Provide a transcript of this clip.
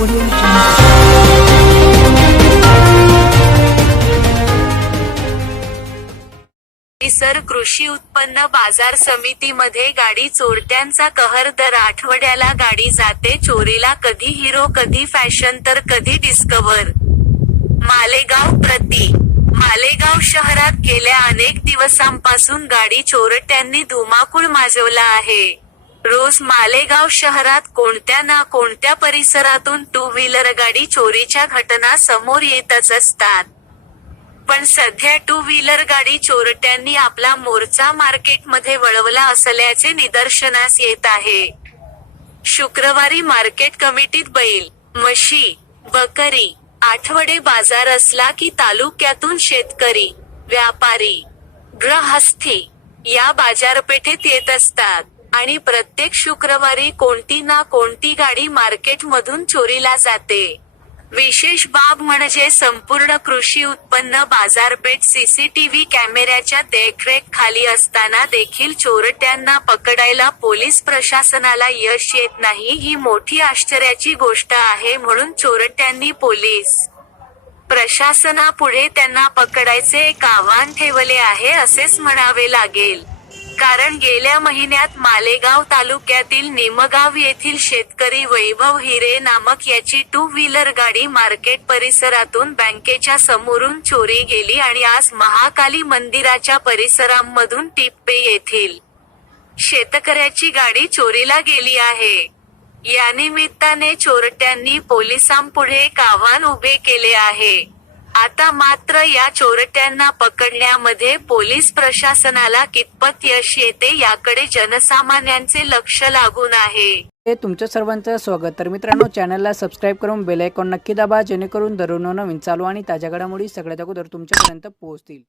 Sir कृषी उत्पन्न बाजार समितीमध्ये गाडी चोरट्यांचा कहर दर आठवड्याला गाडी जाते चोरीला कधी हिरो कधी फॅशन तर कधी डिस्कवर मालेगाव प्रति. मालेगाव शहरात गेल्या अनेक दिवसांपासून गाडी चोरट्यांनी धुमाकूळ माजवला आहे. रोज मालेगाव शहरात कोणत्या ना कोणत्या परिसरातून टू व्हीलर गाडी चोरीच्या घटना समोर येतच असतात. पण सध्या टू व्हीलर गाडी चोरट्यांनी आपला मोर्चा मार्केटमध्ये वळवला असल्याचे निदर्शनास येत आहे. शुक्रवारी मार्केट कमिटीत बैल म्हशी बकरी आठवडे बाजार असला की तालुक्यातून शेतकरी व्यापारी ग्रहस्थी या बाजारपेठेत येत असतात. आणि प्रत्येक शुक्रवारी कोणती ना कोणती गाडी मार्केटमधून चोरीला जाते. विशेष बाब म्हणजे संपूर्ण कृषी उत्पन्न बाजारपेठ सीसीटीव्ही कॅमेऱ्याच्या देखरेख खाली असताना देखील चोरट्यांना पकडायला पोलीस प्रशासनाला यश येत नाही ही मोठी आश्चर्याची गोष्ट आहे म्हणून चोरट्यांनी पोलीस प्रशासनापुढे त्यांना पकडायचे एक आव्हान ठेवले आहे असेच म्हणावे लागेल. कारण गेल्या महिन्यात मालेगाव तालुक्यातील निमगाव येथील शेतकरी वैभव हिरे नामक याची टू व्हीलर गाडी मार्केट परिसरातून बँकेच्या समोरून चोरी गेली आणि आज महाकाली मंदिराच्या परिसरांमधून टिप्पे येथील शेतकऱ्याची गाडी चोरीला गेली आहे. या निमित्ताने चोरट्यांनी पोलिसांपुढे एक आव्हान उभे केले आहे. आता मात्र या चोरट्यांना पकडण्यामध्ये पोलीस प्रशासनाला कितपत यश येते याकडे जनसामान्यांचे लक्ष लागून आहे. हे तुमच्या सर्वांचं स्वागत. तर मित्रांनो चॅनलला सबस्क्राईब करून बेल आयकॉन नक्की दाबा जेणेकरून दररोज नवीन चालू आणि ताज्या घडामोडी सगळ्यात अगोदर तुमच्यापर्यंत पोहोचतील.